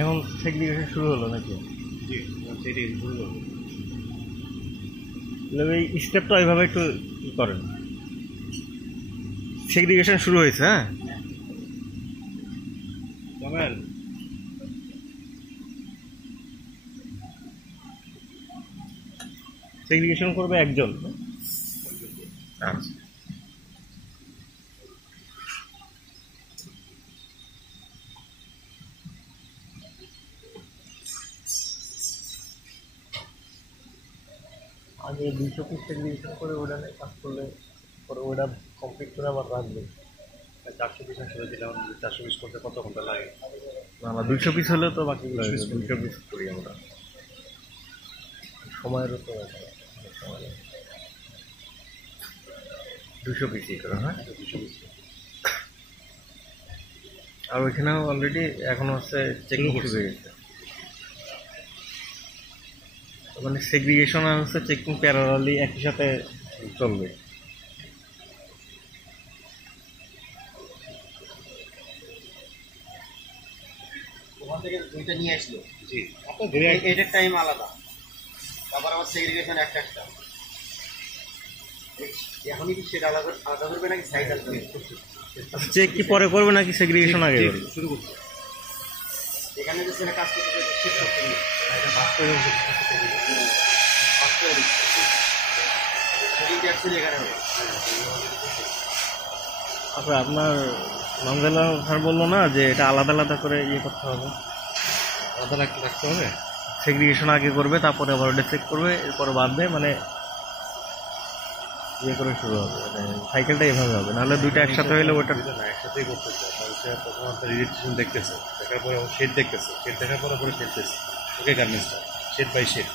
এখন সেগ্রিগেশন শুরু হলো নাকি? জি, সেটাই শুরু হলো। এই স্টেপটা এইভাবে একটু করেন। সেগ্রিগেশন শুরু হয়েছে। হ্যাঁ, কামাল সেগ্রিগেশন করবে একজন। আচ্ছা, আগে 200 পিস সেগ্রিগেশন করে ওটা নিয়ে কাজ করলে পরে ওটা কমপ্লিট করে আবার রাখবে। 400 পিস আসলে দিলাম, 400 পিস করতে কত ঘন্টা লাগে? না 200 পিস হলে তো বাকিগুলো 200 পিস করি আমরা। সময়ের উপর 200 পিসই করে। হ্যাঁ, 200 পিস। আর ওইখানেও অলরেডি এখন হচ্ছে চেকিং শুরু হয়ে গেছে। মানে সেগ্রিগেশন আর হচ্ছে চেকিং প্যারালালি একই সাথে চলবে। ওখান থেকে দুইটা নিয়ে আসলো। জি, এটার টাইম আলাদা, তারপর আবার সেগ্রিগেশন একটা। এখনই কি সেটা আলাদা আলাদা করবে নাকি সাইড আলাদা? চেক কি পরে করবে নাকি সেগ্রিগেশন আগে করবে? শুরু করতে এখানে যে সেটা কাজ করতে শেষ করতে হবে। আচ্ছা, আপনার নন্দলা স্যার বললো না যে এটা আলাদা আলাদা করে ইয়ে করতে হবে, আলাদা রাখতে হবে। সেগ্রিগেশন আগে করবে, তারপরে আবার ওটা চেক করবে, এরপরে বাঁধবে, মানে ইয়ে করে শুরু হবে। মানে সাইকেলটা এভাবে হবে, নাহলে দুইটা একসাথে হইলে ওটা না, একসাথেই করতে চাই। প্রথম আপনার রেজিস্ট্রেশন দেখতেছে, দেখার পরে শেড দেখতেছে, শেড দেখার পরে শেডতেছে ওকে গার্মেন্টসটা শেড বাই শেড।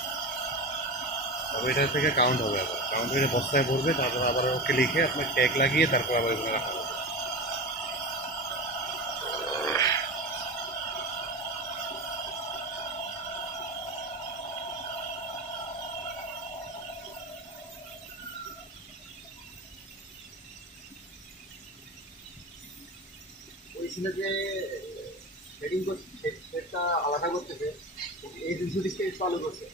তারপর এটা থেকে কাউন্ট হবে, আবার কাউন্ট হয়ে বস্তায় ভরবে, তারপর আবার ওকে লিখে আপনার ট্যাগ লাগিয়ে তারপর আবার ওখানে রাখা হবে। যে শেডিং করছে সেটা আলাদা করতেছে, এই 200 পিস চালু করছে।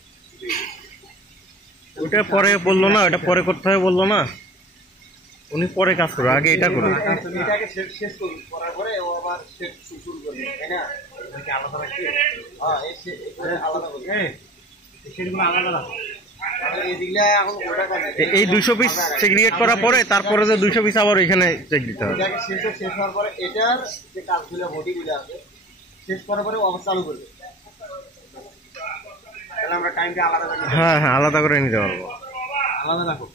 ওটা পরে বললো না, ওটা পরে করতে হবে বললো না, উনি পরে কাজ করবে, আগে এটা করবে। এটাকে শেষ করুন, করার পরে ও আবার শেড শুরু করবে, তাই না? আলাদা রাখছি। হ্যাঁ, আলাদা করবে, সেগুলো আলাদা রাখো। এই 200 পিস সেগ্রিগেট করার পরে তারপরে যে 200 পিস আবার ওইখানে চেক দিতে হবে। শেষ হওয়ার পরে এটার যে কাজগুলো বডিগুলো আছে শেষ করার পরে আবার চালু করবে। তাহলে আমরা টাইমটা আলাদা করে হ্যাঁ হ্যাঁ, আলাদা করে নিতে পারবো। আলাদা রাখো,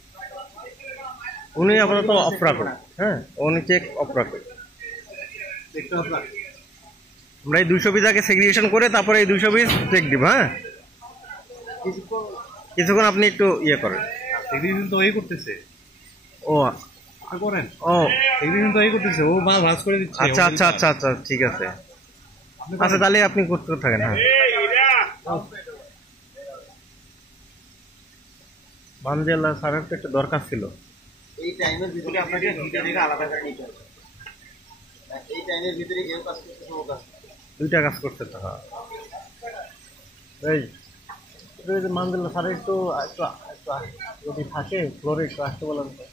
উনি আপাতত অফ রাখুন। হ্যাঁ, উনি চেক অফ রাখুন। আমরা এই 200 পিস আগে সেগ্রিগেশন করে তারপরে এই 200 পিস চেক দিব। হ্যাঁ, কিছুক্ষণ আপনি একটু ইয়ে করেন। সেগ্রিগেশন তো এই করতেছে। ও করেন। ও সেগ্রিগেশন তো এই করতেছে, ও ভাঁজ করে দিচ্ছে। আচ্ছা আচ্ছা আচ্ছা আচ্ছা, ঠিক আছে। আচ্ছা, তাহলে আপনি করতে থাকেন। হ্যাঁ, মানজেলা স্যারের তো একটু দরকার ছিল। এই টাইমের ভিতরে আপনাকে দুইটা থেকে আলাদা করে নিতে হবে। এই টাইমের ভিতরে কেউ কাজ করতে ও কাজ দুইটা কাজ করতে তো হয়। এই মানজেলা স্যারের একটু যদি থাকে ফ্লোরে একটু আসতে বলেন তো।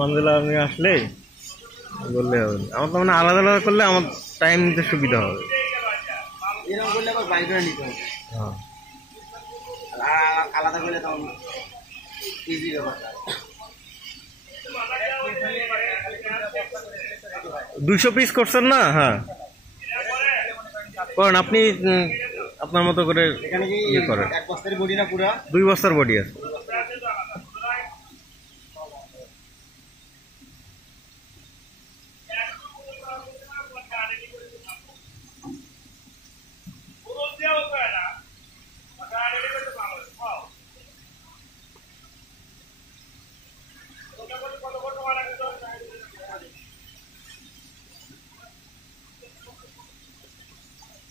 মানজেলা আপনি আসলে বললে হবে, আমার তো মানে আলাদা আলাদা করলে আমার টাইম নিতে সুবিধা হবে। এরকম করলে আবার বাইক করে নিতে হবে। হ্যাঁ, আলাদা করলে তখন ইজি ব্যাপার। 200 পিস করছেন না? হ্যাঁ, করেন আপনি। আপনার মতো করে এখানে কি ইয়ে করে। 1 বস্তার বডি না পুরা? 2 বস্তার বডি আছে।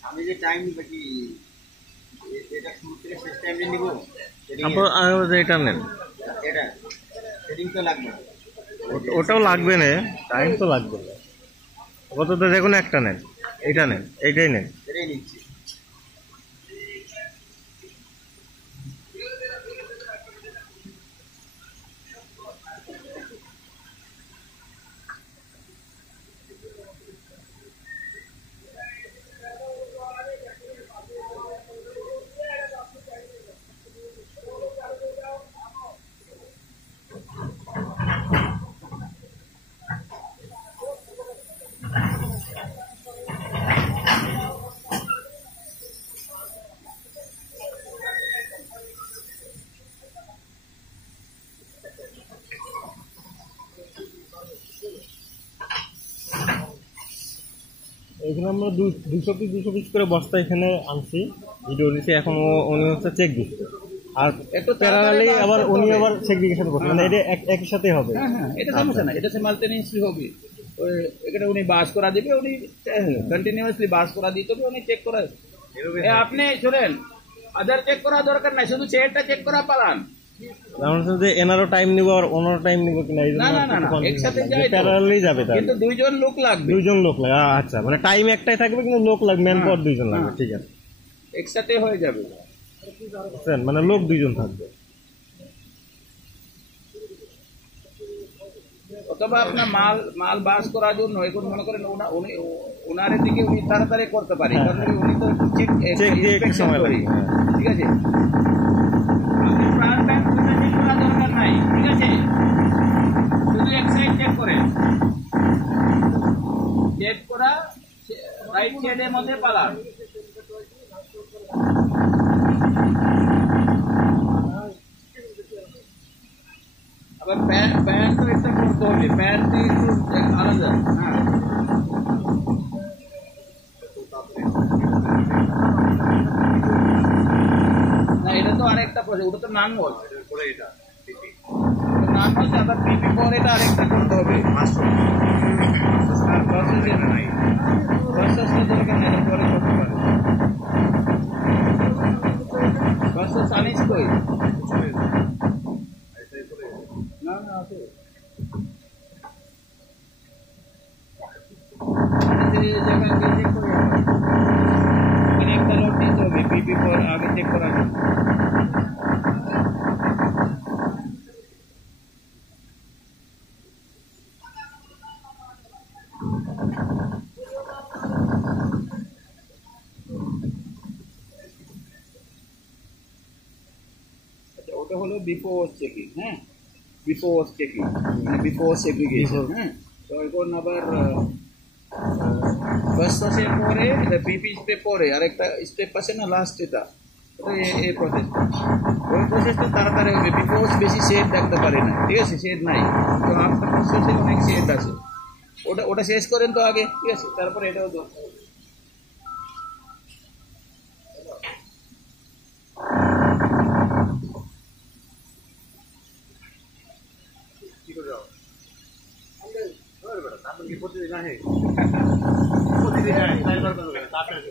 আমি যে টাইম কি এটা শুরু থেকে শেষ টাইমে নিব? তারপর এটা নেন, এটা সেটিং তো লাগবে। ওটাও লাগবে না, টাইম তো লাগবে না। আপাতত দেখুন একটা নেন, এইটা নেন, এইটাই নেন। এটাই নিচ্ছি। এখানে আমরা 200 পিস করে বস্তা এখানে আনছি, ভিডিও দিচ্ছি। এখন উনি হচ্ছে চেক দিচ্ছে, আর একটু প্যারালালি আবার উনি আবার চেক দিকে সাথে করছেন, মানে এটা একই সাথে হবে। হ্যাঁ, এটা সমস্যা না, এটা সাইমালটেনিয়াসলি হবে। এটা উনি বাস করা দিবে, উনি কন্টিনিউয়াসলি বাস করা দিতে হবে, উনি চেক করা। আপনি শোনেন, আদার চেক করা দরকার নাই, শুধু চেয়ারটা চেক করা পালান। যে এনারও টাইম নিব আর ওনারও টাইম নিব কিনা, এই না না না, একসাথে যাই তো। প্যারালালি যাবে, তাহলে কিন্তু 2 জন লোক লাগবে। 2 জন লোক লাগবে। আচ্ছা, মানে টাইম একটাই থাকবে কিন্তু লোক লাগবে, ম্যান পাওয়ার 2 জন লাগবে। ঠিক আছে, একসাথে হয়ে যাবে, বুঝছেন? মানে লোক 2 জন থাকবে। অথবা আপনার মাল বাস করার জন্য এখন মনে করেন ওনার দিকে উনি তাড়াতাড়ি করতে পারে, কারণ উনি তো চেক দিয়ে একটু সময় করে। লাগে। ঠিক আছে, আপনি প্রাণ ব্যাংক চেক করা দরকার নাই। ঠিক আছে, শুধু এক সাইড চেক করেন, চেক করা রাইট সাইডের মধ্যে পালান। আবার প্যান্ট তো একটা করতে হবে, প্যান্ট একটু আলাদা। হ্যাঁ, না এটা তো আরেকটা প্রসেস, ওটা তো নাঙ্গল। নাঙ্গল আবার পিপি পরে এটা আরেকটা করতে হবে। প্রসেসটা দরকার নাই, পরে করতে পারে। প্রসেস আনিস কই? না না, আছে। জায়গা চেক করে এখানে একটা লোড দিতে হবে, পিপি পর আগে চেক করার জন্য। ওটা হলো বিফোর চেকিং। হ্যাঁ, বিফোর চেকিং মানে বিফোর সেগ্রিগেশন। হ্যাঁ, তো এখন আবার ফার্স্ট স্টেপ পরে পিপি স্টেপ পরে আরেকটা স্টেপ আছে না, লাস্ট এটা, এই প্রসেস। ওই প্রসেসটা তাড়াতাড়ি হবে, বিফোর বেশি শেড রাখতে পারে না। ঠিক আছে, শেড নাই, তো আফটার প্রসেসে অনেক শেড আছে। ওটা শেষ করেন তো আগে। ঠিক আছে, তারপরে এটাও দরকার। প্রতিদিন আসে, প্রতিদিন আসে, তারপর করবে না, তাড়াতাড়ি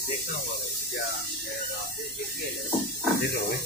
देखता हूँ क्या যেতে হবে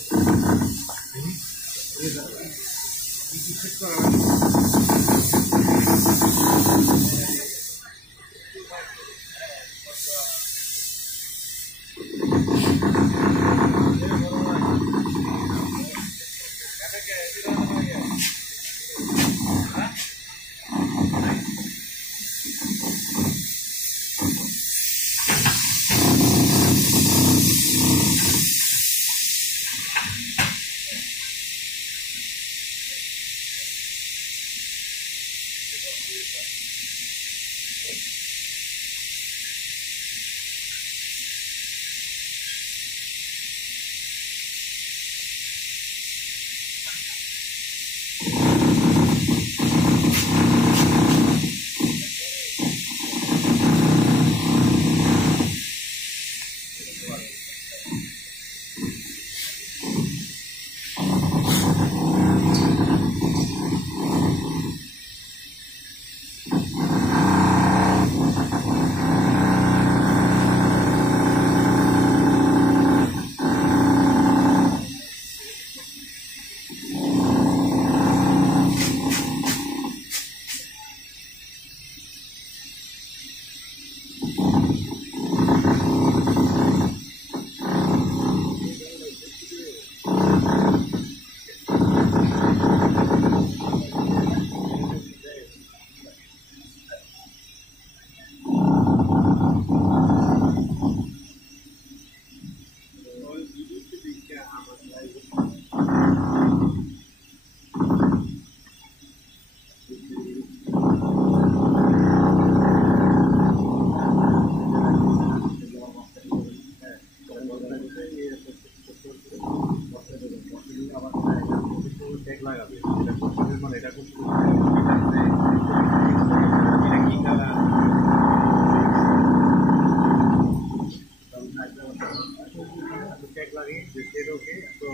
লাগাবে এটা করতে মানে এটা করতে এটা কি কালা ট্যাগ লাগিয়ে যে সেটাকে তো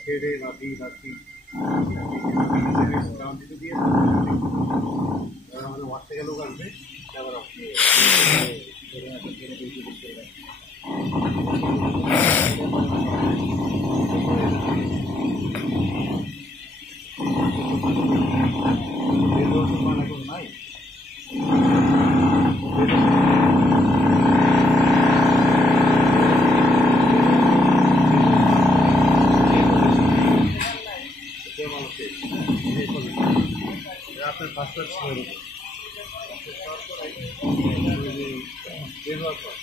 ছেড়ে রাতি রাতি কাউন্টি দিয়ে আমাদের ওয়াশ থেকে লোক আসবে আবার রাতের 5টার সময় বের হওয়ার পর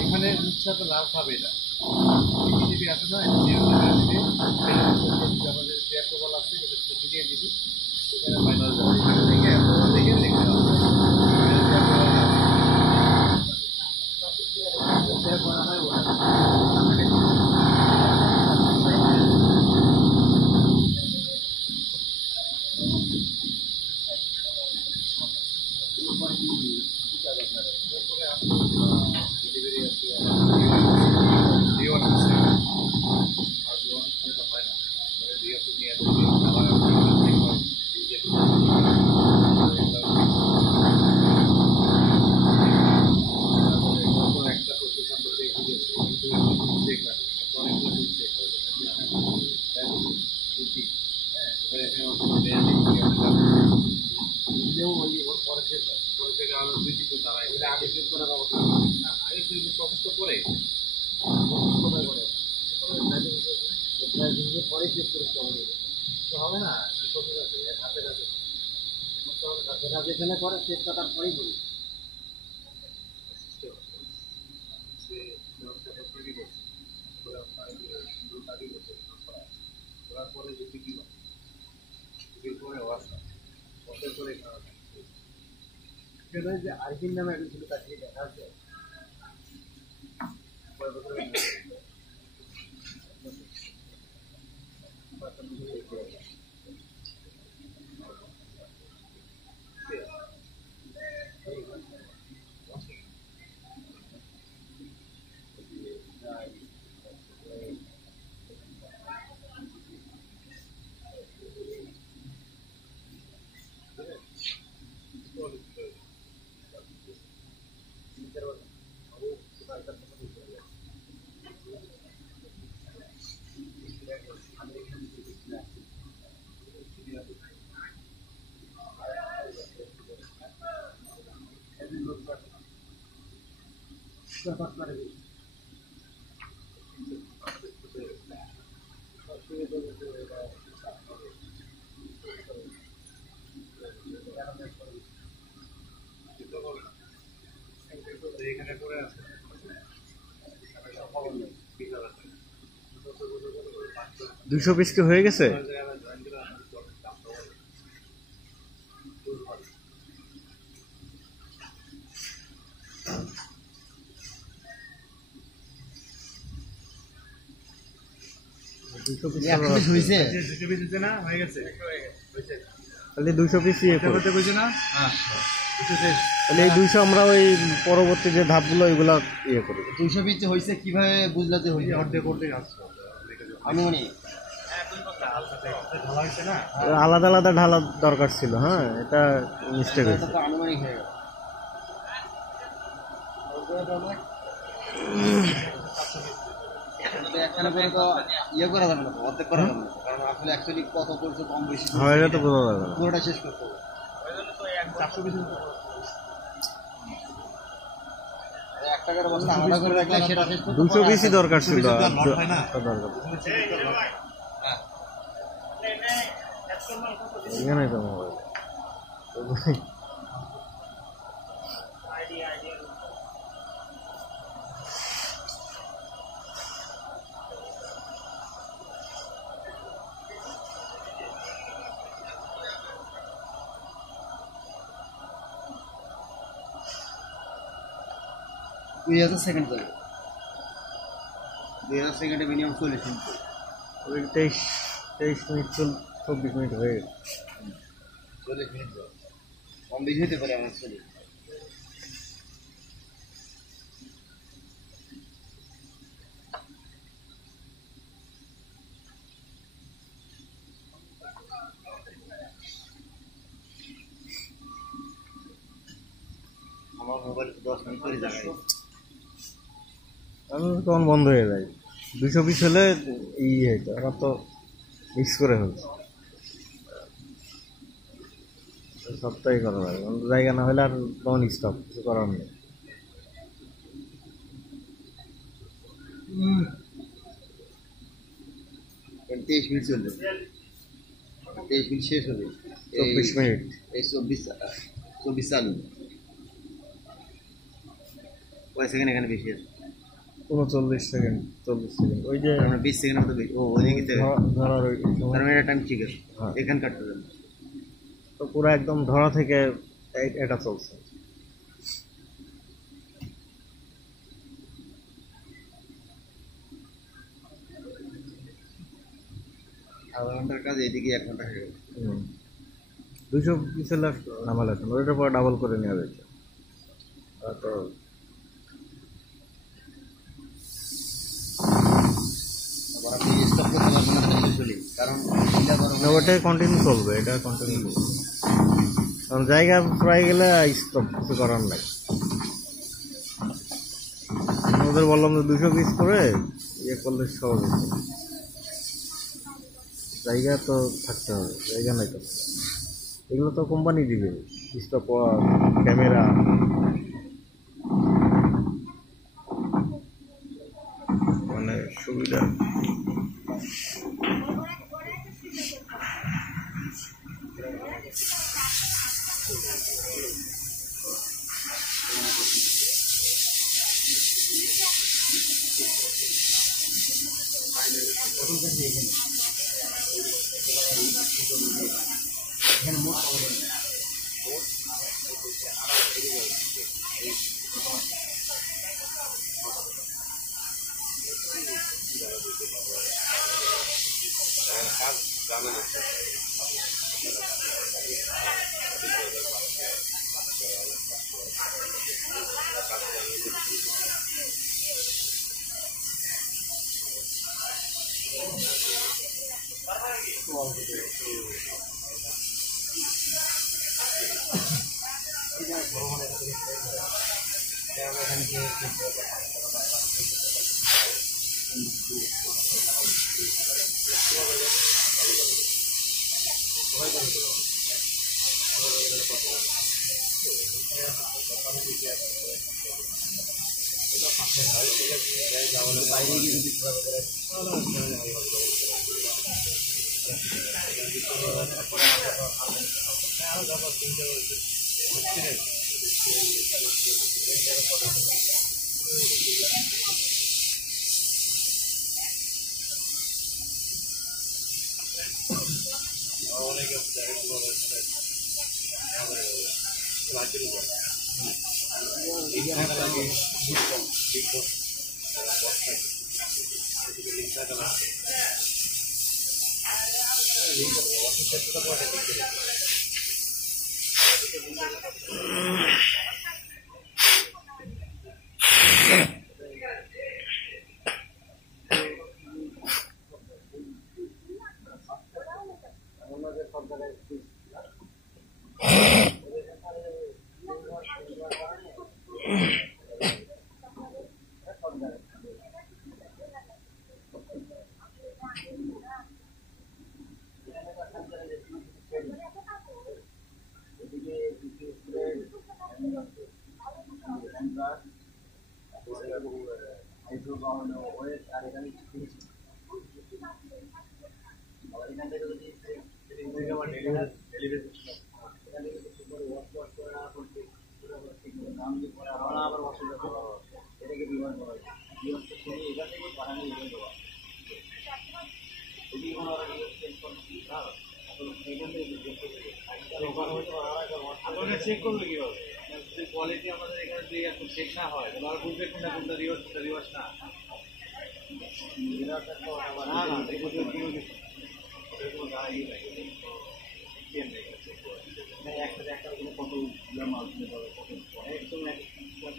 এখানে ইচ্ছা তো লাভ হবে এটা টিভি আছে না আমাদের প্রিয়াকবল আছে দিয়ে দিবি সেখানে ফাইনাল যাবে এখানে থেকে দেখে দেখতে হবে পরে শেষ করে তো হবে না, হাতে কাছে যেখানে করে শেষটা তারপরেই করি। পরে যে বিক্রি করে বিক্রি করে বছর করে সেটা যে আর্কিন নামে একজন ছিল, তার থেকে দেখা আছে এখানে করে আছে 200 পিস কি হয়ে গেছে? তাহলে 200 পিস ইয়ে করতে না। তাহলে এই 200 আমরা ওই পরবর্তী যে ধাপগুলো ওইগুলো ইয়ে করি। 200 পিস হয়েছে কিভাবে বুঝলাতে হয়েছে? অর্ধেক অর্ধেক আসছে আনুমানিক আলাদা আলাদা ঢালার দরকার ছিল। হ্যাঁ, এটা মিস্টেক হয়েছে। তো আনুমানিক হয়ে গেল। একখানে করে তো ইয়ে করা যাবে না, অর্ধেক করা যাবে না, কারণ আসলে অ্যাকচুয়ালি কত করছে কম বেশি হয় এটা তো বোঝা যাবে না। পুরোটা শেষ করতে হবে। 1 টাকার বস্তা আলাদা করে রাখলে সেটা শেষ করতে 200 পিসই দরকার ছিল। দরকার এখানে তো মোবাইল সেকেন্ড করে 2000 সেকেন্ডে মিনিমাম 40 মিনিট। 23 মিনিট 24 মিনিট হয়ে গেছে। 40 মিনিট কম বেশি হতে পারে আমার চলে। আমার মোবাইলে 10 মিনিট করে যাবে, আমি তখন বন্ধ হয়ে যায়। 200 পিস হলে হইতো, আমার তো মিক্স করে ফেলছে। সবটাই করা লাগে, জায়গা না হলে আর তখন স্টপ, কিছু করার নেই। 23 মিনিট চলবে, 23 মিনিট শেষ হবে। 24 মিনিট, এই 24 চালু। কয় সেকেন্ড এখানে বেশি আছে? 39 সেকেন্ড 40 সেকেন্ড। ওই যে আমরা 20 সেকেন্ড মতো বেশি। ও ওইদিকে ধরার ওই তার মানে টাইম ঠিক আছে, হ্যাঁ। এখান কাটতে যাবে তো পুরো একদম ধরা থেকে এটা চলছে। আধা ঘন্টার কাজ এইদিকে 1 ঘন্টা হয়ে গেল। 200 পিসের নামালে ওইটার পর ডাবল করে নেওয়া যাচ্ছে। তো আবার আপনি স্টপ করতে পারবেন না, তাহলে চলি, কারণ ওটাই কন্টিনিউ চলবে, এটা কন্টিনিউ চলবে। কারণ জায়গা প্রায় গেলে স্টপ, কিছু করার নাই। ওদের বললাম যে 200 পিস করে ইয়ে করলে সহজ হতো। জায়গা তো থাকতে হবে, জায়গা নাই তো। এগুলো তো কোম্পানি দিবে, স্টপ ক্যামেরা। মানে সুবিধা। এখানে মোট খবর কাজ জানে না অনেকে রাজ্যের উপর চেক করবে কিভাবে কোয়ালিটি আমাদের এখানে যদি এখন চেক না হয় তাহলে আর বুঝবে কোনটা কোনটা রিওয়ার্স কোনটা রিওয়ার্স না না না একটা কত মাল কিনতে হবে একদম কত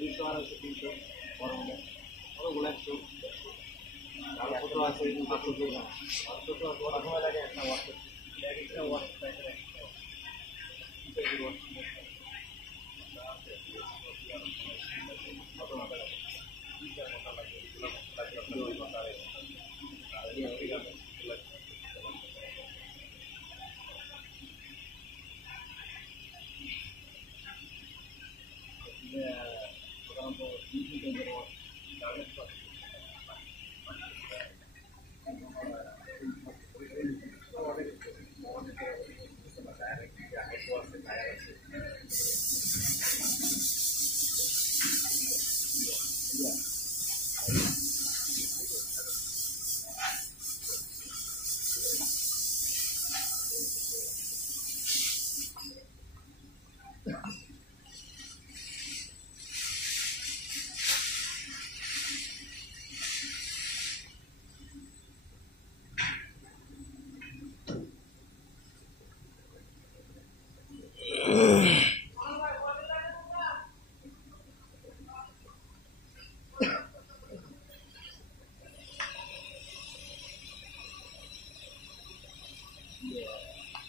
200 250 300 গরমে কতগুলো 100 আর কত আছে 500 টাকা 500 টাকা বড় সময় লাগে একটা ওয়াশ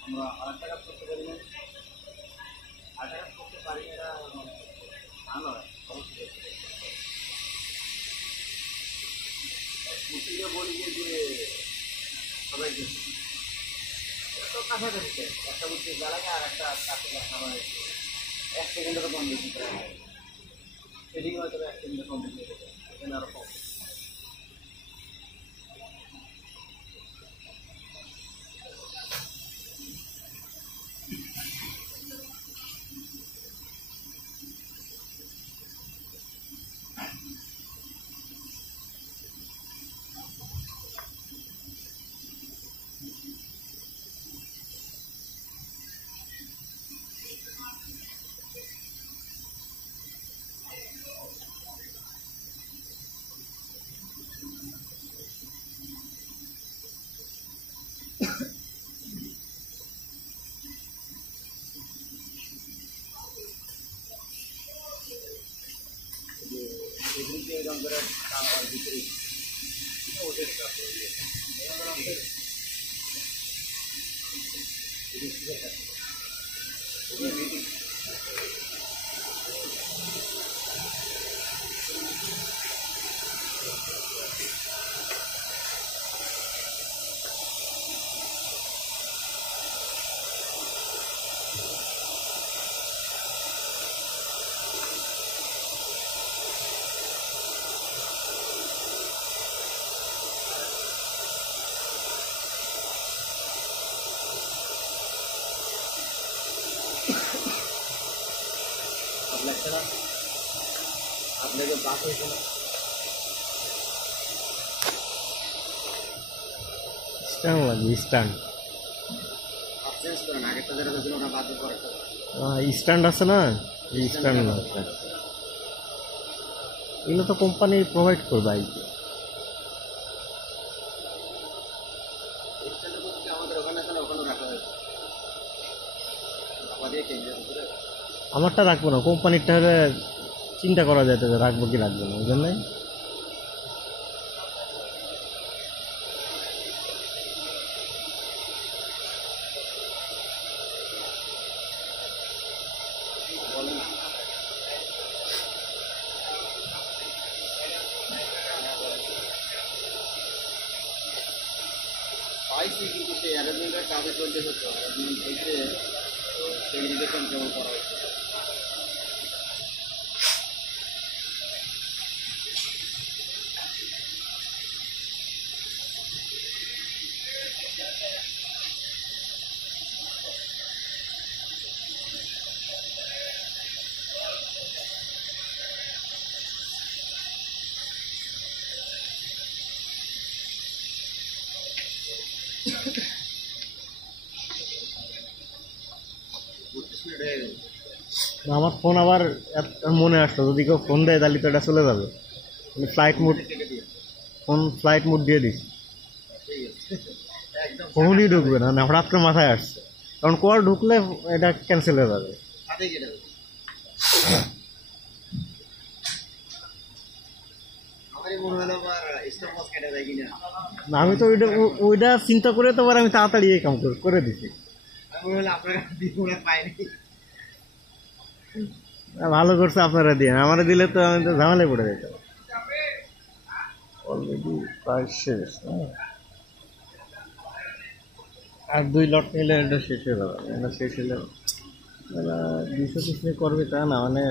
আমরা আরেকটা কাজ করতে পারি না আরেকটা কাজ করতে পারি না ভালো হয় কুটিকে বলি যে সবাইকে কাছাকাছি একটা বুঝতে জ্বালায় আর একটা কাছে আমার 1 সেকেন্ডেরও কম বেশি সেদিকে হয়তো 1 সেকেন্ডের কম বেশি এখানে আরো কম আপনাকে বাস হয়েছে না স্ট্যান্ড লাগবে, স্ট্যান্ড। চেঞ্জ করেন আগেরটা যেটা হয়েছিল ওটা বাদ দিয়ে পরেরটা স্ট্যান্ড আছে না, এই স্ট্যান্ড লাগবে। এগুলো তো কোম্পানি প্রোভাইড করবে আইকে। আমাদের ওখানে আছে না, ওখানে রাখা হয়েছে আমাদের চেঞ্জের উপরে। আমারটা রাখবো না, কোম্পানিরটা হলে চিন্তা করা যেত যে রাখবো কি রাখবো না, ওই জন্যই। পাইছি কিন্তু সেই অ্যারেঞ্জমেন্টের কাজে চলতেছে তো অ্যারেঞ্জমেন্ট হয়েছে সেগ্রিগেশন কেমন করা হয়েছে। আমার ফোন আবার মনে আসলো, যদি কেউ ফোন দেয় তাহলে তো এটা চলে যাবে। Flight mode, phone flight mode দিয়ে দিস, ফোনই ঢুকবে না, না হঠাৎ করে মাথায় আসছে, কারণ কল ঢুকলে এটা ক্যান্সেল হয়ে যাবে। না আমি তো ওইটা চিন্তা করে তো আমি তাড়াতাড়ি এই কাম করে দিছি। ভালো করছে আপনারা দিয়ে, আমারা দিলে তো আমি তো ঝামেলায় পড়ে যেতাম। অলরেডি প্রায় শেষ, আর 2 লট নিলে এটা শেষ হয়ে যাবে। এটা শেষ হলে 200 পিস নিয়ে করবে তা না, মানে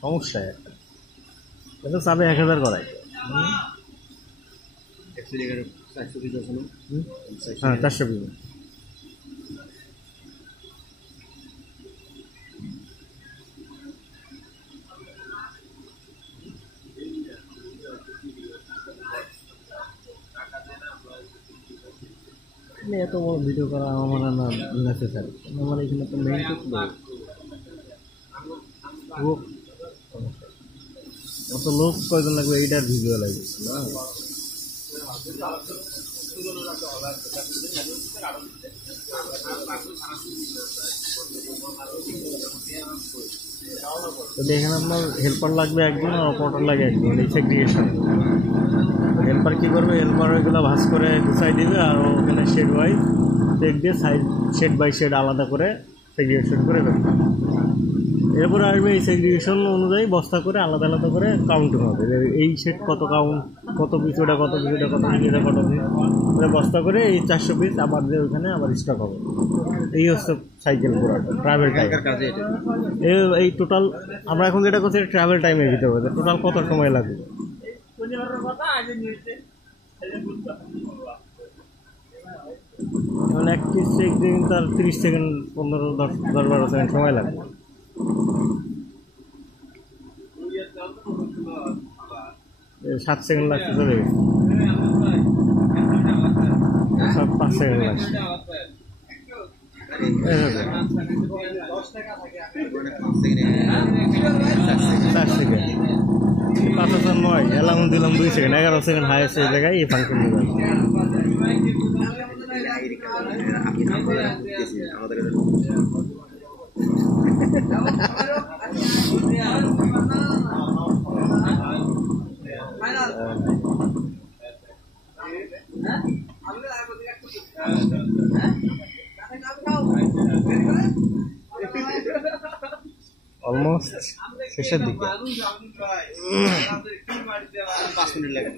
সমস্যা একটা, কিন্তু চাবে 1000 করাই। হ্যাঁ 400 পিস। এত বড় ভিডিও করা আমার না নেসেসারি, আমার এখানে তো মেইন লোক, অত লোক কয়জন লাগবে এইটার ভিডিও লাগবে না। তো এখানে আপনার হেল্পার লাগবে একজন আর অপারেটর লাগে একজন, এই সেগ্রিগেশন। হেল্পার কী করবে, হেল্পার ওইগুলো ভাঁজ করে গুছাই দিবে, আর ওখানে শেড ওয়াইজ চেক দিয়ে সাইড শেড বাই শেড আলাদা করে সেগ্রিগেশন করে দেবে। এরপরে আসবে এই সেগ্রিগেশন অনুযায়ী বস্তা করে আলাদা আলাদা করে কাউন্টিং হবে, এই শেড কত কাউন্ট, কত পিস ওটা, কত পিস ওটা, কত পিস এটা, কত পিস বস্তা করে এই 400 পিস আবার যে ওখানে আবার স্টক হবে। এই হচ্ছে সাইকেল পুরাটা ট্রাভেল টাইম। এই টোটাল আমরা এখন যেটা করছি ট্রাভেল টাইমের ভিতরে হবে, টোটাল কত সময় লাগবে। মানে এক পিস চেক দিন তার 30 সেকেন্ড, 15-10-12 সেকেন্ড সময় লাগবে। 7 সেকেন্ড লাগছে, চলে গেছে, 5 সেকেন্ড লাগছে। 4 সেকেন্ড, 5,900 অ্যালাউন্স দিলাম 2 সেকেন্ড, 11 সেকেন্ড হাইয়েস্ট এই জায়গায় এই ফাংশন দিলাম। আমাদের অলমোস্ট শেষের দিকে। 5 মিনিট লাগে।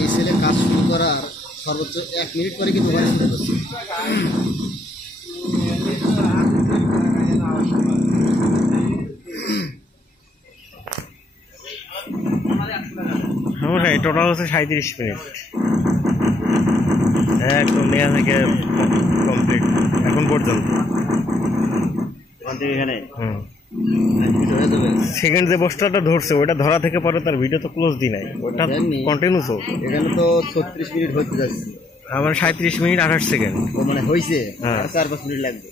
এই সেলে কাজ শুরু করার সর্বোচ্চ 1 মিনিট পরে কিন্তু মোবাইল শুরু করছে। আমার টোটাল হচ্ছে 37 মিনিট, একদম নেওয়া থেকে কমপ্লিট এখন পর্যন্ত। ওখান থেকে এখানে সেকেন্ড যে পোস্টারটা ধরছে ওইটা ধরা থেকে পরে তার ভিডিও তো ক্লোজ দি নাই, ওটা কন্টিনিউ তো। এখানে তো 36 মিনিট হতে যাচ্ছে, আমার 37 মিনিট 28 সেকেন্ড। ও মানে হয়েছে, হ্যাঁ। 4-5 মিনিট লাগবে।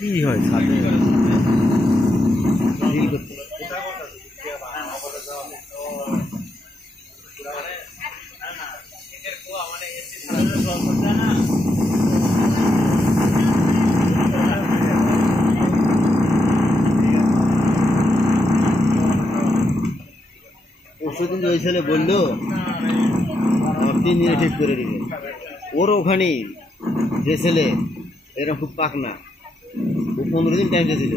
কি হয় সাথে ডিল করতে পরশুদিন ওই ছেলে বললো 3 দিনে ঠিক করে দিবে। ওর ওখানে যে ছেলে এরকম খুব পাকনা, ও 15 দিন টাইম দিয়েছিল।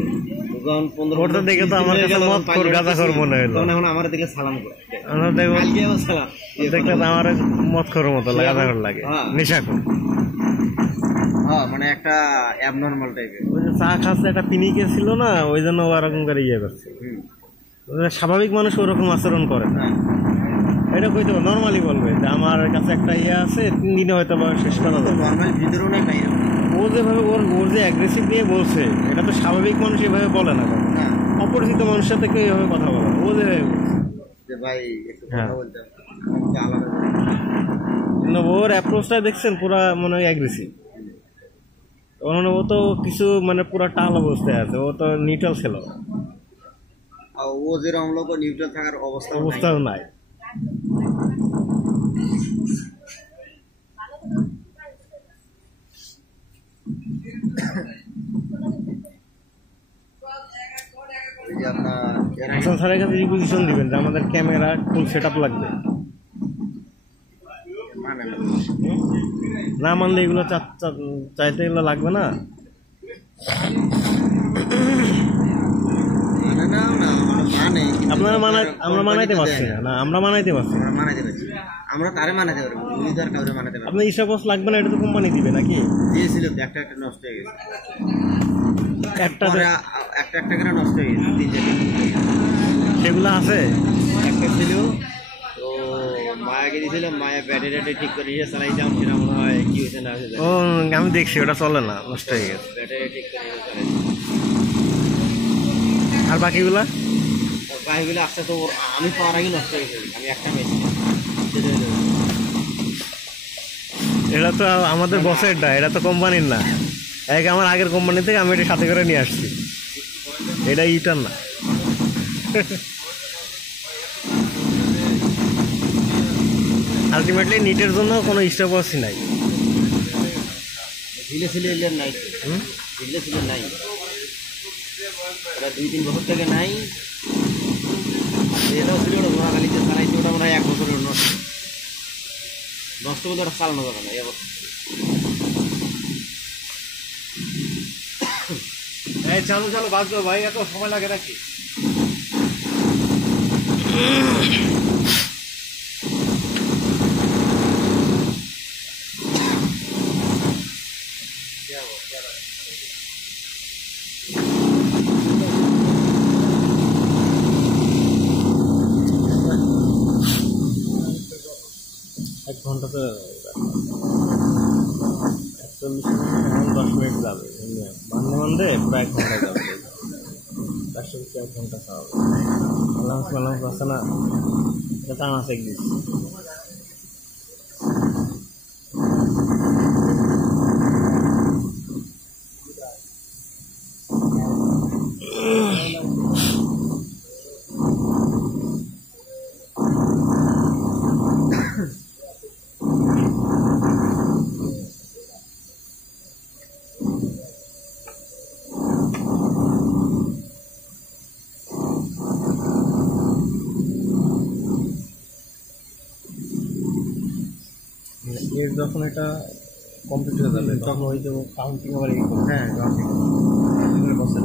তখন 15 ওটা দেখে তো আমার কাছে মত কর গাঁজাখোর মনে হলো। তখন এখন আমার দিকে সালাম করে, আমরা দেখো কালকেও সালাম দেখলে তো আমার মত খোর মতো গাঁজাখোর লাগে, হ্যাঁ। নেশাখোর। হ্যাঁ, মানে একটা অ্যাবনর্মাল টাইপের। ওই যে চা খাচ্ছে একটা পিনিকে ছিল না, ওই জন্য ওরকম করে ইয়ে করছে। স্বাভাবিক মানুষ ওরকম আচরণ করে না, এটা কইতে নর্মালি বলবে যে আমার কাছে একটা ইয়ে আছে, 3 দিনে হয়তো বা শেষ করা যাবে। নর্মাল ভিতরেও নাই বাইরে। ও যেভাবে ওর যে অ্যাগ্রেসিভ নিয়ে বলছে, এটা তো স্বাভাবিক মানুষ এভাবে বলে না কখনো। হ্যাঁ, অপরিচিত মানুষের সাথে কেউ এভাবে কথা বলে না। ও যেভাবে বলছে যে ভাই একটু হ্যাঁ। কথা বলতাম, আমাকে আলাদা করে। কিন্তু ওর অ্যাপ্রোচটা দেখছেন পুরা মনে হয় অ্যাগ্রেসিভ। ও তো কিছু মানে পুরা টাল অবস্থায় আছে, ও তো নিউট্রাল ছিল, আর ও যেরকম লোক নিউট্রাল থাকার অবস্থাও নাই। এই যে আপনার হাসান স্যারের কাছে রিকুইজিশন দিবেন যে আমাদের ক্যামেরা ফুল সেট আপ লাগবে, মানে না। না মানলে এগুলো চাইতে এগুলো লাগবে না। মানে না, না, মানে কিন্তু আপনারা আমরা মানাইতে কোম্পানিতে পারছি দেয় না, না আমরা মানাইতে পারছি না। আমরা মানাইতে পারছি, আমরা তারে মানাতে পারবো, উনি তো আর কাউরে মানাতে পারবো। আপনার ইসা বস লাগবে না, এটা তো কোম্পানি দিবে নাকি? দিয়েছিল তো, একটা নষ্ট হয়ে গেছে, একটা পরে একটা করে নষ্ট হয়ে গেছে, 3-4 সেগুলো আছে। একটা ছিল তো মায়াকে দিয়েছিল, মায়া ব্যাটারি ঠিক করে নিয়ে চালাইতাম, সেটা মনে হয় কি হয়েছে না হয়েছে ও আমি দেখছি ওটা চলে না, নষ্ট হয়ে গেছে। ব্যাটারি ঠিক করে নিয়ে চালাইতাম। আর বাকিগুলা বাইকগুলো আস্তে আস্তে আমি পাওয়ার আগে নষ্ট হয়ে গেছে, আমি একটা পেয়েছি। এটা তো আমাদের বসের না, এটা তো কোম্পানির না। আমার আগের কোম্পানি থেকে আমি এটা সাথে করে নিয়ে আসছি, এটা ইটার না। আলটিমেটলি নিটের জন্য কোনো স্টপওয়াচই নাই। ঝিলে ছিল এলের নাই, ঝিলে ছিল নাই, ওটা 2-3 বছর থেকে নাই। এটাও ছিল ওটা ঘোরাখালিতে চালাইছে, ওটা মনে হয় 1 বছরের নষ্ট বলতে ওটা চালানো যাবে না এই অবস্থা। চালু চালু বাঁচবে ভাই, এত সময় লাগে নাকি? এক ঘন্টা তো 41 মিনিট, 10 মিনিট যাবে বান্ধে বান্ধে, প্রায় 1 ঘন্টা যাবে। 1 ঘন্টা খাওয়া বালান্স আছে না, এটা টান আছে একদিন। শেড যখন এটা কমপ্লিট হয়ে যাবে তখন ওই যে কাউন্টিং আবার এই করবে। হ্যাঁ কাউন্টিং বসে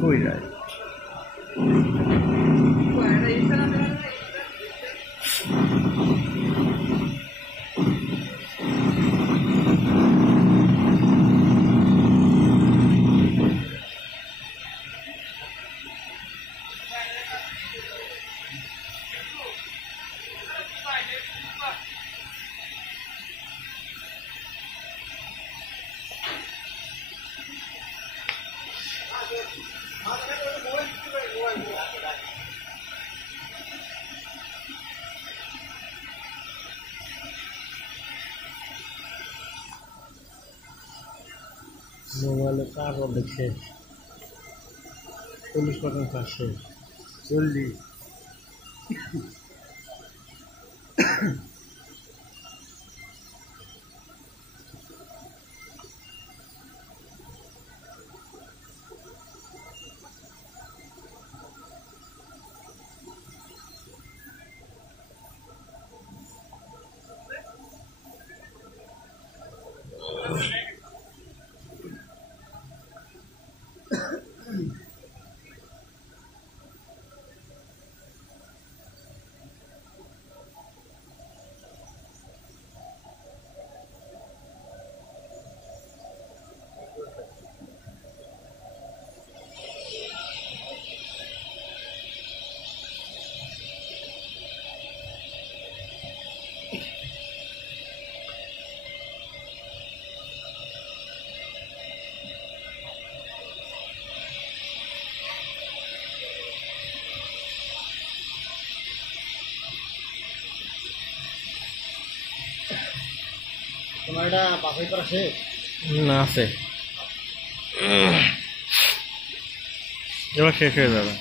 হয়ে যায়। মোবাইলে চার্জ অর্ধেক শেষ, 40% চার্জ শেষ। জলদি তোমার এটা বাছাই করা শেষ? না আছে, এবার শেষ হয়ে যাবে।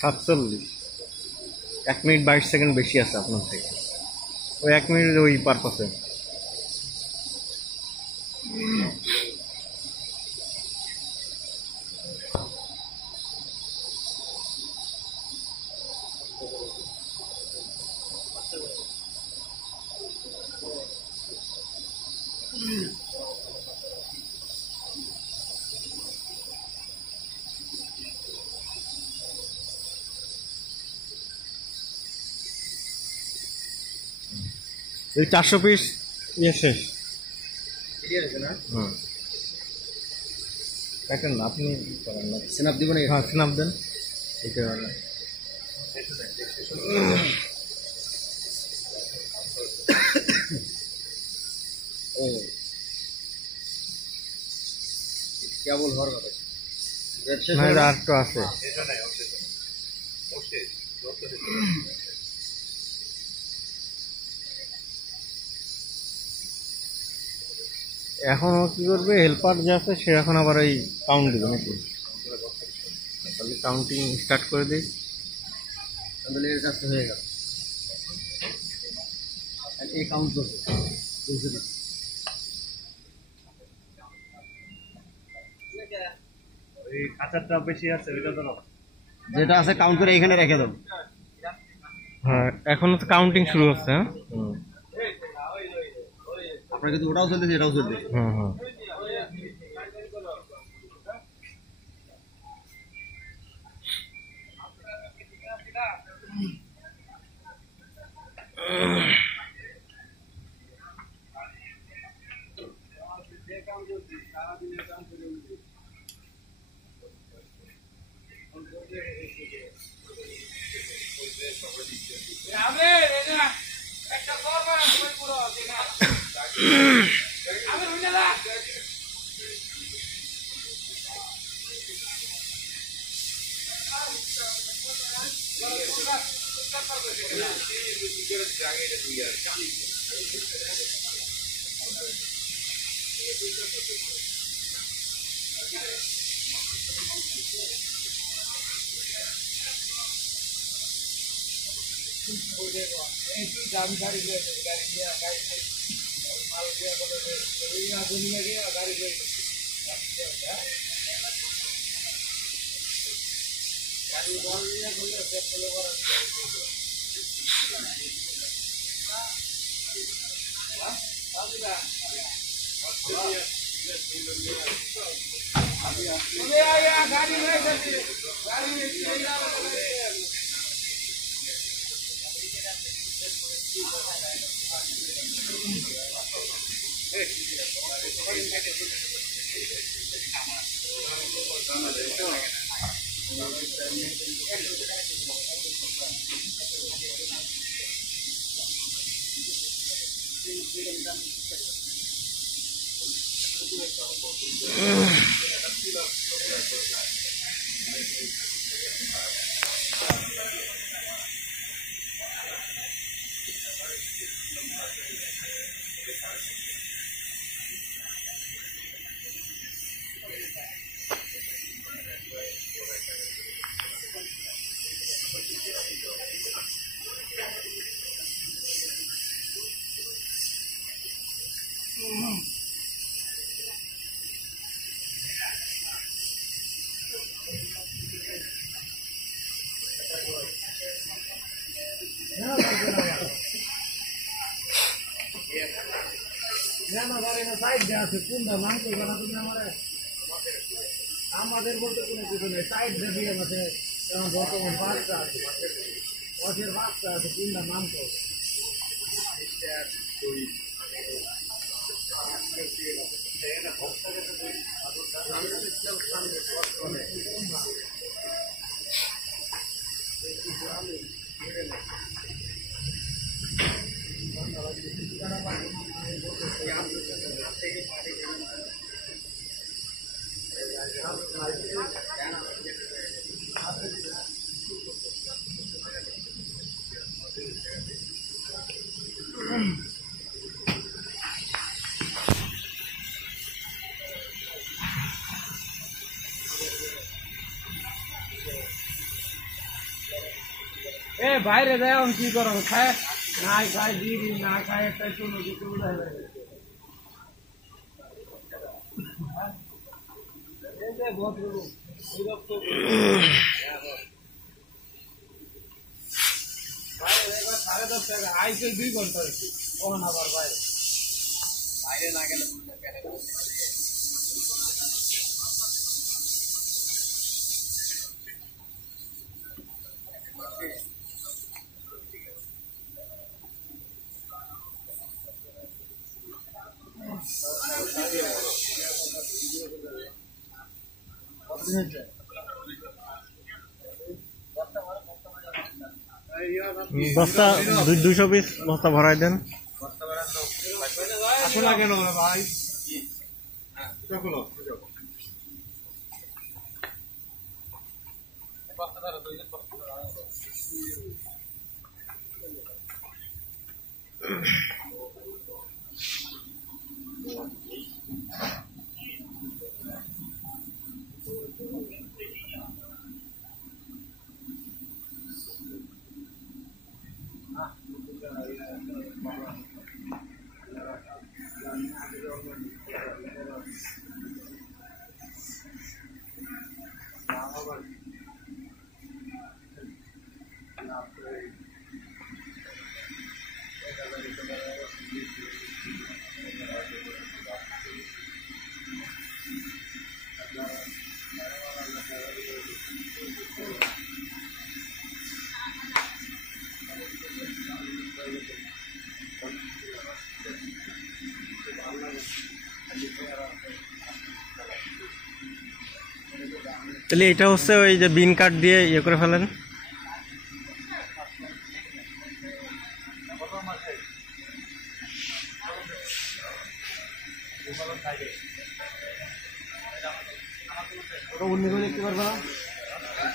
47, 1 মিনিট 22 সেকেন্ড বেশি আছে আপনার থেকে, ওই 1 মিনিট ওই পারপাসে। এই 400 পিস ইয়ে শেষ। হুম, দেখেন না আপনি করেন না, স্ন্যাপ দিব না? হ্যাঁ স্ন্যাপ দেন। এই কারণে কেবল হওয়ার কথা। না, এটা আর একটু আছে। এখন ও কি করবে, হেল্পার যে আছে সে এখন আবার এই কাউন্ট দিবে নাকি? তাহলে কাউন্টিং স্টার্ট করে দিই। তাহলে এর কাজটা হয়ে গেল, এই কাউন্ট করবে। ওই খাঁচারটা বেশি আছে ওইটা ধরো, যেটা আছে কাউন্ট করে এখানে রেখে দাও। হ্যাঁ, এখনো তো কাউন্টিং শুরু হচ্ছে। হ্যাঁ, আপনার কিন্তু ওটাও চলতেছে, এটাও চলতেছে। হুম হুম। আমাদের বলতে কোনো কিছু নেই, সাইড দিয়ে আমাদের বর্তমান বাচ্চা আছে, অথের বাচ্চা আছে, তিনটা নাম তো বাইরে যায় এখন কি করো খায় না খায় দিদি না খায় একটা কোনো কিছু সাড়ে 10 টাকা আইসে 2 ঘন্টা কখন আবার বাইরে বাইরে না গেলে বস্তা 200 পিস বস্তা ভরাই দেন। আসো না কেন ভাই? তাহলে এটা হচ্ছে ওই যে বিন কাঠ দিয়ে ইয়ে করে ফেলেন।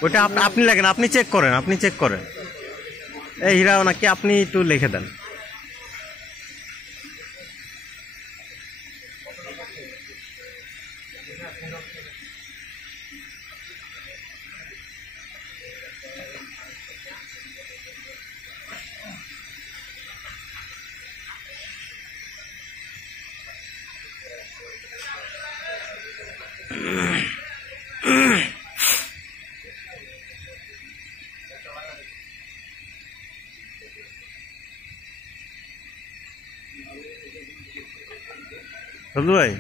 ওটা আপনি লেখেন, আপনি চেক করেন, এই হীরা নাকি আপনি একটু লিখে দেন। বুঝলো ভাই,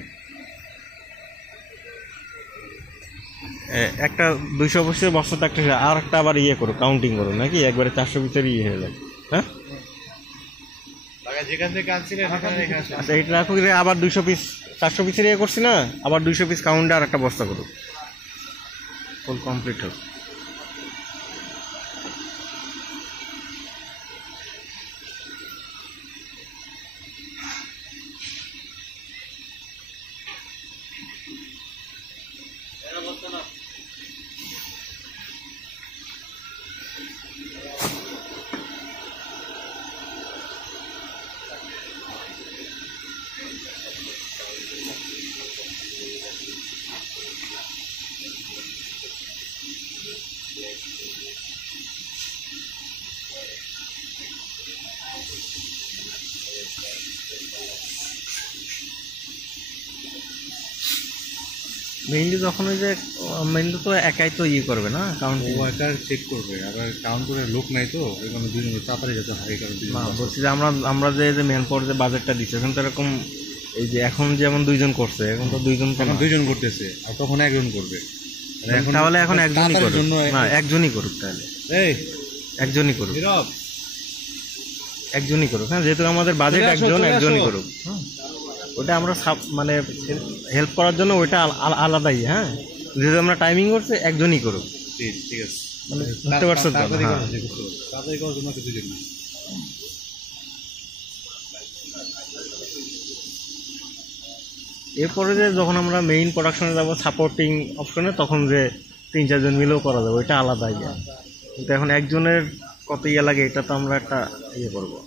একটা 200 পিসের বস্তাতে একটা আর একটা আবার ইয়ে করো, কাউন্টিং করো নাকি একবারে 400 পিসের ইয়ে হয়ে যায়। হ্যাঁ যেখান থেকে আনছিলেন আচ্ছা, এটা রাখো, আবার 200 পিস 400 পিসের ইয়ে করছি না, আবার 200 পিস কাউন্টে আর একটা বস্তা করো, ফুল কমপ্লিট হোক। মেইনলি যখন ওই যে মেইনলি তো একাই তো ইয়ে করবে না, কাউন্ট ওয়ার্কার চেক করবে, আবার কাউন্ট করে লোক নাই তো এখানে দুজন তাড়াতাড়ি যেতে হয়। কারণ বলছি যে আমরা যে মেন পর যে বাজেটটা দিচ্ছি এখন তো এরকম, এই যে এখন যেমন 2 জন করছে, এখন তো 2 জন, এখন 2 জন করতেছে আর তখন 1 জন করবে। তাহলে এখন একজনই করুক না, একজনই করুক, তাহলে একজনই করুক, একজনই করুক। হ্যাঁ, যেহেতু আমাদের বাজেট একজনই করুক। ওটা আমরা মানে হেল্প করার জন্য ওইটা আলাদাই। হ্যাঁ, যেহেতু আমরা টাইমিং করছে একজনই করুক, ঠিক আছে, মানে বুঝতে পারছো তো? তাড়াতাড়ি করার জন্য 2 জন। এরপরে যে যখন আমরা মেইন প্রোডাকশনে যাব সাপোর্টিং অপশনে, তখন যে 3-4 জন মিলেও করা যাবে, ওইটা আলাদা ইয়ে। কিন্তু এখন একজনের কত ইয়ে লাগে এটা তো আমরা একটা ইয়ে করবো।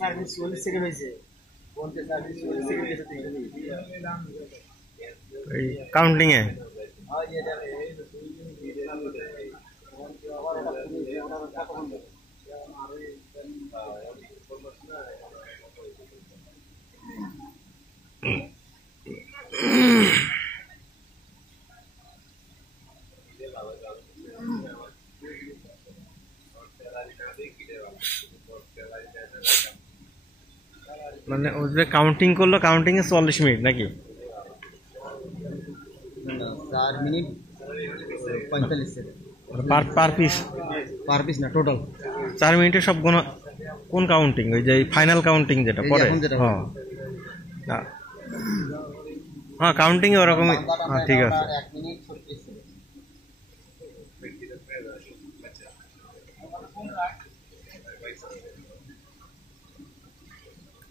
সার্ভিস 40 সেকেন্ড হয়েছে, সার্ভিস 40 সেকেন্ড গেছে। এই কাউন্টিং এ মানে ও যে কাউন্টিং করলো, কাউন্টিং এ 40 মিনিট নাকি? 4 minute 45 second per piece? Per piece না, টোটাল 4 মিনিটে সব কোন কাউন্টিং? ওই যে ফাইনাল কাউন্টিং যেটা পরে? হ্যাঁ হ্যাঁ, কাউন্টিং এ ওরকমই। হ্যাঁ ঠিক আছে। 1 মিনিট 36 সেকেন্ড।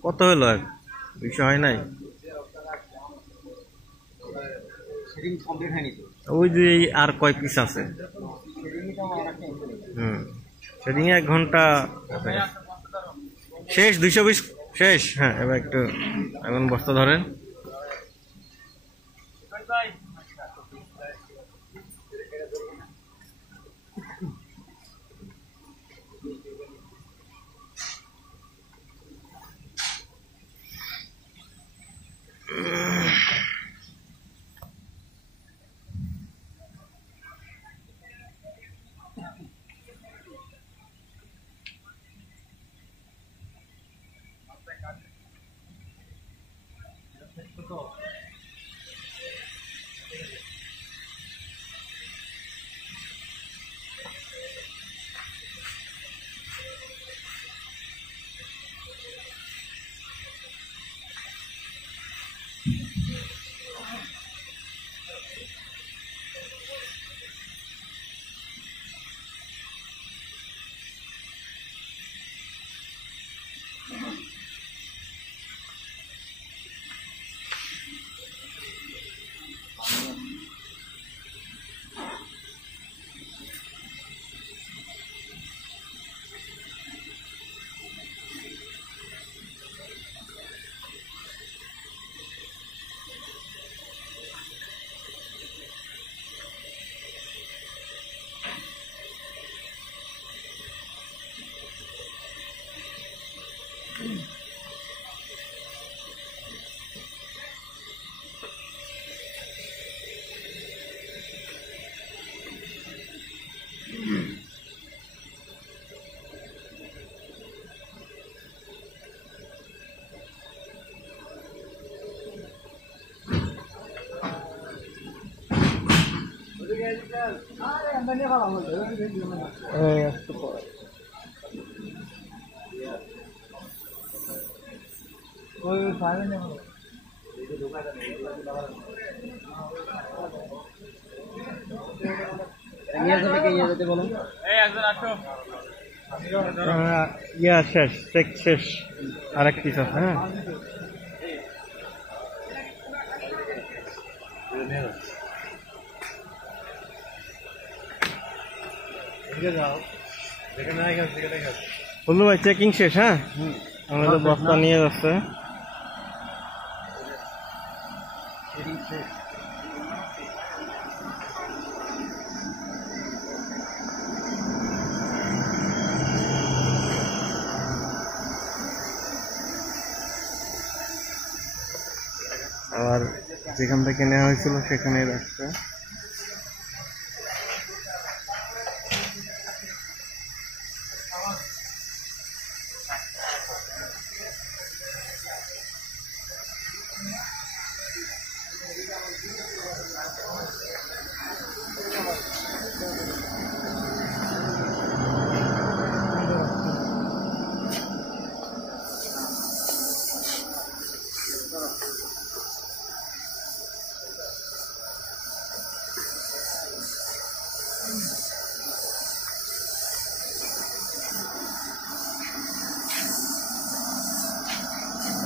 কত হলো? 200 হয় নাই? সেটিং কমপ্লিট হয়নি তো। ওই যে আর কয় পিস আছে? সেদিন 1 ঘন্টা শেষ। 220 শেষ। হ্যাঁ, এবার একটু এখন বস্তা ধরেন। ইয়া শেষ, চেক শেষ। আরেক পিস আছে। হ্যাঁ বললো ভাই, চেকিং শেষ। হ্যাঁ, আমাদের বস্তা নিয়ে যাচ্ছে। আবার যেখান থেকে নেওয়া হয়েছিল সেখানে রাখছে।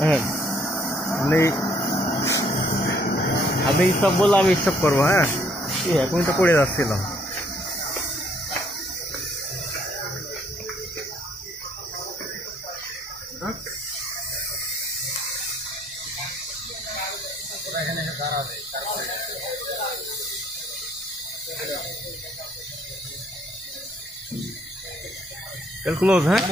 হ্যাঁ আমি স্টপ বললে আমি স্টপ করবো। হ্যাঁ এখন তো পড়ে যাচ্ছিলাম। ক্লোজ, হ্যাঁ।